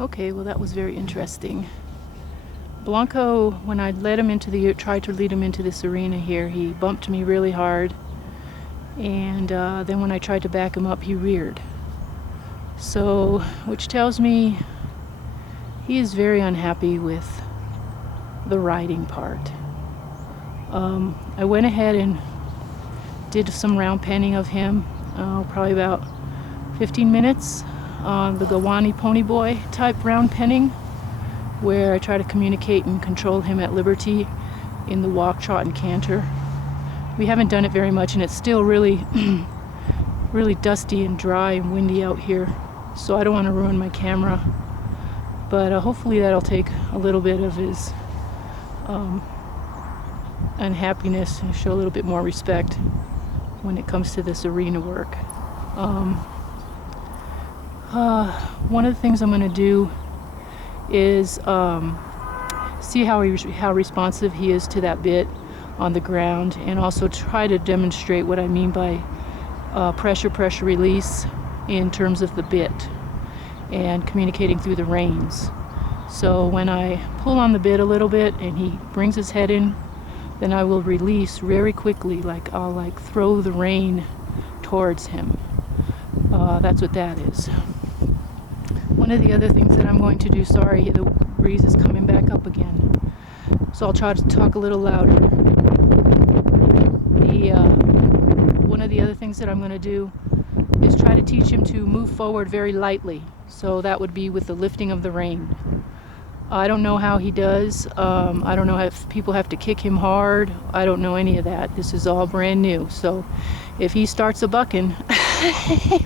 Okay, well that was very interesting. Blanco, when I tried to lead him into this arena here, he bumped me really hard. And then when I tried to back him up, he reared. So, which tells me he is very unhappy with the riding part. I went ahead and did some round penning of him, probably about 15 minutes on the Gawani Pony Boy type round penning, where I try to communicate and control him at liberty in the walk, trot, and canter. We haven't done it very much, and it's still really, really dusty and dry and windy out here, so I don't want to ruin my camera. But hopefully that'll take a little bit of his unhappiness and show a little bit more respect when it comes to this arena work. One of the things I'm going to do is see how responsive he is to that bit on the ground, and also try to demonstrate what I mean by pressure release in terms of the bit and communicating through the reins. So when I pull on the bit a little bit and he brings his head in, then I will release very quickly, like I'll throw the rein towards him. That's what that is. One of the other things that I'm going to do, sorry, the breeze is coming back up again, so I'll try to talk a little louder. One of the other things that I'm going to do is try to teach him to move forward very lightly. So that would be with the lifting of the rein. I don't know how he does. I don't know if people have to kick him hard. I don't know any of that. This is all brand new. So if he starts a bucking,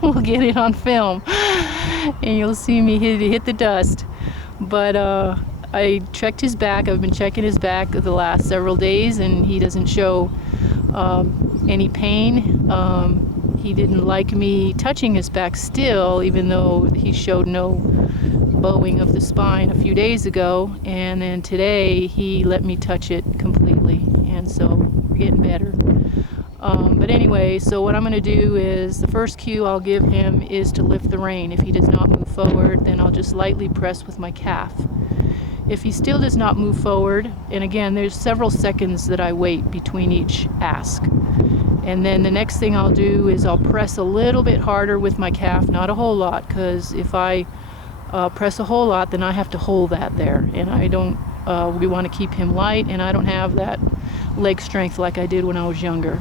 we'll get it on film and you'll see me hit the dust. But I checked his back. I've been checking his back the last several days, and he doesn't show any pain. He didn't like me touching his back still, even though he showed no bowing of the spine a few days ago, and then today he let me touch it completely, and so we're getting better. But anyway, so what I'm going to do is the first cue I'll give him is to lift the rein. If he does not move forward, then I'll just lightly press with my calf. If he still does not move forward, and again, there's several seconds that I wait between each ask. And then the next thing I'll do is I'll press a little bit harder with my calf, not a whole lot, because if I press a whole lot, then I have to hold that there. And I don't, we want to keep him light, and I don't have that leg strength like I did when I was younger.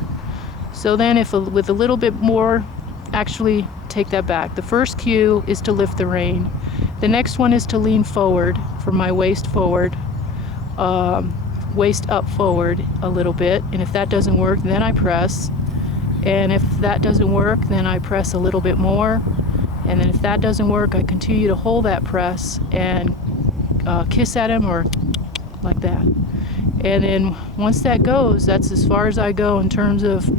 So then with a little bit more, actually take that back. The first cue is to lift the rein. The next one is to lean forward from my waist forward, waist up forward a little bit. And if that doesn't work, then I press. And if that doesn't work, then I press a little bit more. And then if that doesn't work, I continue to hold that press and kiss at him, or like that. And then once that goes, that's as far as I go in terms of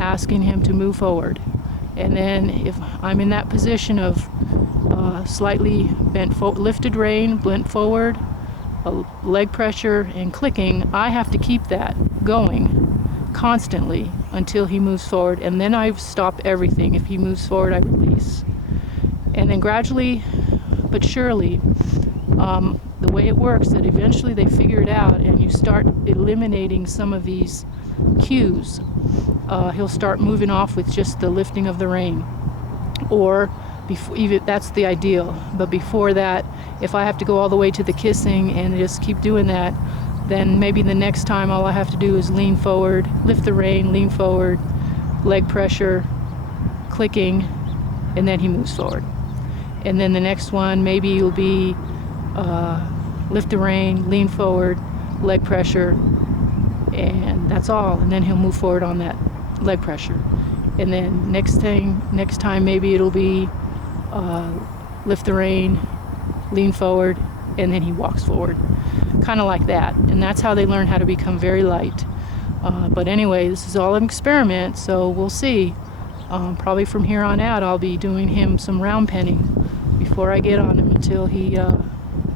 asking him to move forward. And then if I'm in that position of slightly lifted rein, bent forward, leg pressure, and clicking, I have to keep that going constantly until he moves forward, and then I stop everything. If he moves forward, I release. And then gradually but surely, the way it works, that eventually they figure it out and you start eliminating some of these cues. He'll start moving off with just the lifting of the rein, or even that's the ideal. But before that, if I have to go all the way to the kissing and just keep doing that, then maybe the next time all I have to do is lean forward, lift the rein, lean forward, leg pressure, clicking, and then he moves forward. And then the next one maybe you'll be lift the rein, lean forward, leg pressure, and that's all. And then he'll move forward on that leg pressure. And then next time maybe it'll be lift the rein, lean forward, and then he walks forward. Kind of like that. And that's how they learn how to become very light. But anyway, this is all an experiment, so we'll see. Probably from here on out I'll be doing him some round penning before I get on him, until he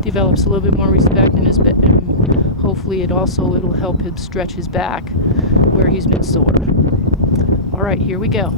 develops a little bit more respect in his back, and hopefully it'll help him stretch his back where he's been sore. All right, here we go.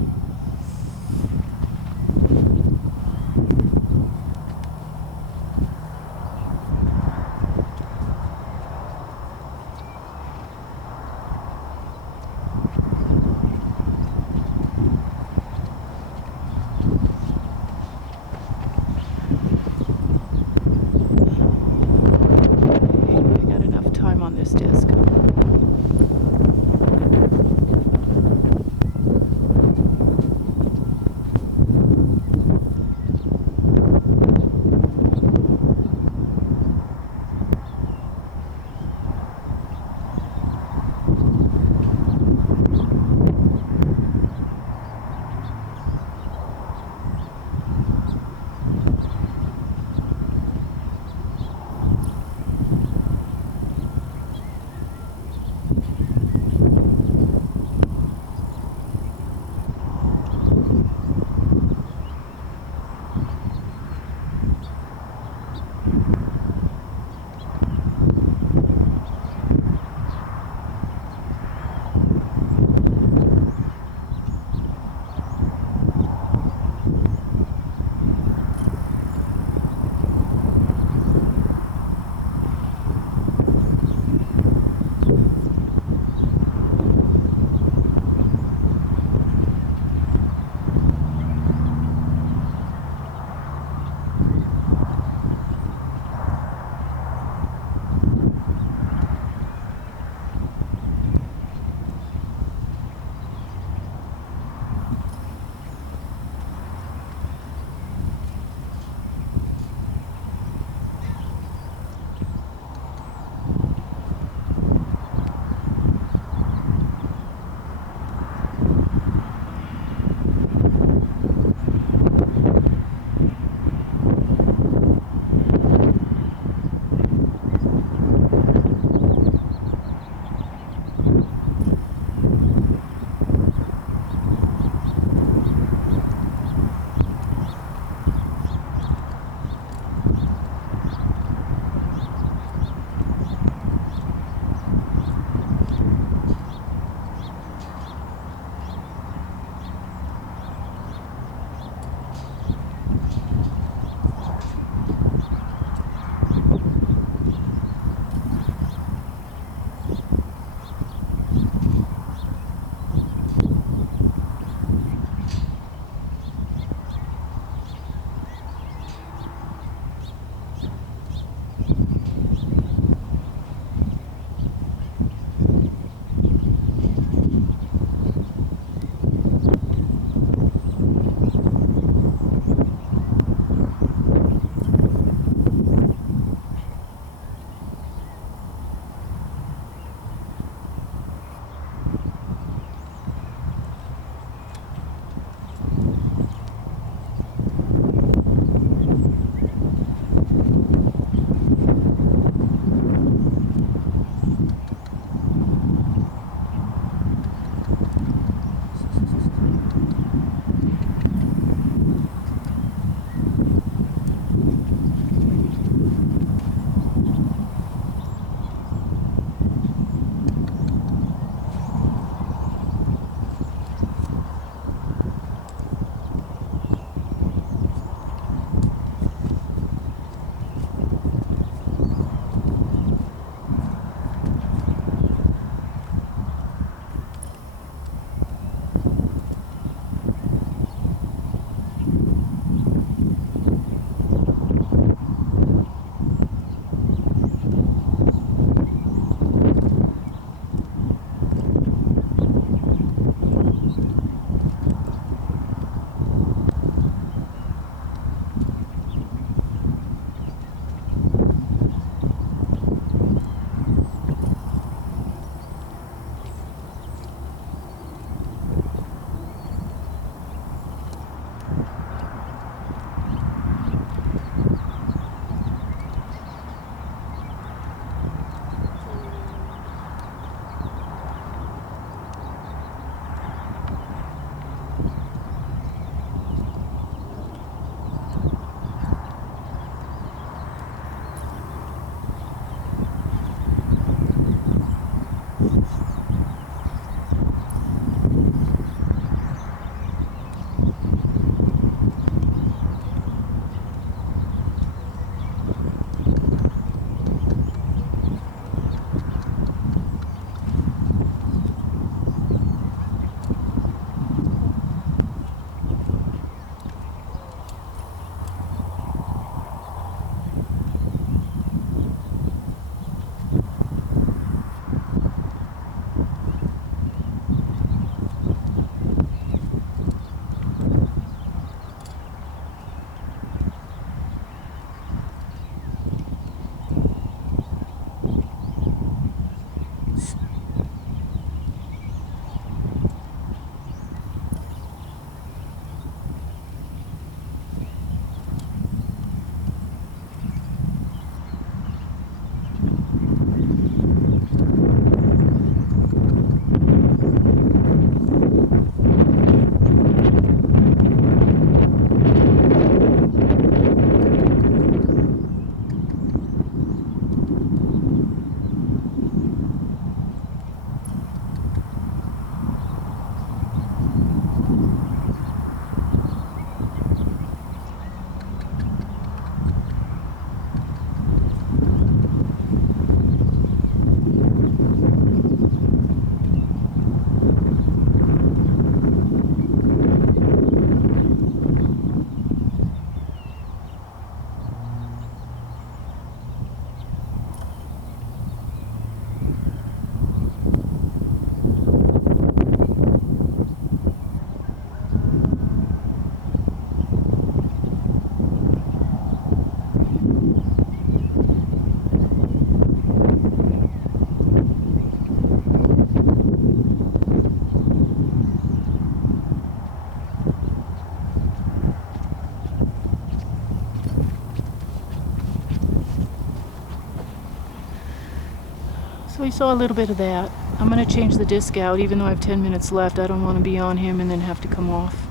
So we saw a little bit of that. I'm going to change the disc out, even though I have 10 minutes left. I don't want to be on him and then have to come off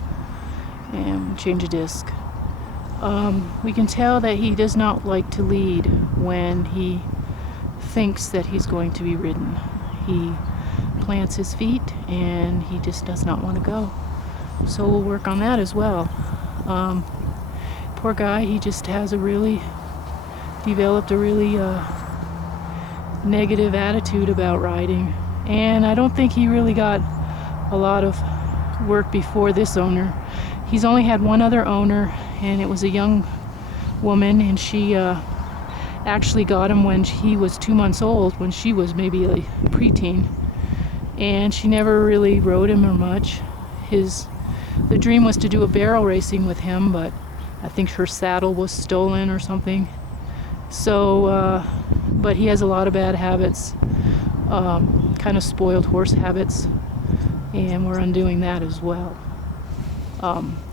and change a disc. We can tell that he does not like to lead when he thinks that he's going to be ridden. He plants his feet and he just does not want to go. So we'll work on that as well. Poor guy, he just has developed a really negative attitude about riding. And I don't think he really got a lot of work before this owner. He's only had one other owner, and it was a young woman, and she actually got him when he was 2 months old, when she was maybe a preteen. And she never really rode him or much. The dream was to do a barrel racing with him, but I think her saddle was stolen or something. So, but he has a lot of bad habits, kind of spoiled horse habits, and we're undoing that as well.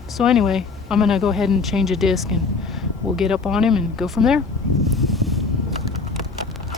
So anyway, I'm gonna go ahead and change a disc and we'll get up on him and go from there.